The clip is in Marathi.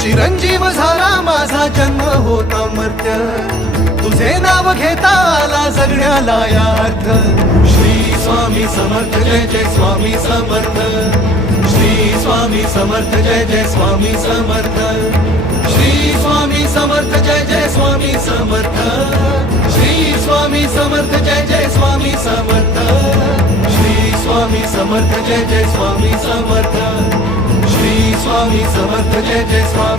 चिरंजीव झाला माझा जन्म होता मर्त्य, तुझे नाव घेता आला जगण्याला यार्थ. श्री स्वामी समर्थ जय जय स्वामी समर्थ, श्री स्वामी समर्थ जय जय स्वामी समर्थ, श्री स्वामी समर्थ जय जय स्वामी समर्थ, श्री स्वामी समर्थ जय जय स्वामी समर्थ, श्री स्वामी समर्थ जय जय स्वामी समर्थ, श्री स्वामी समर्थ जय जय स्वामी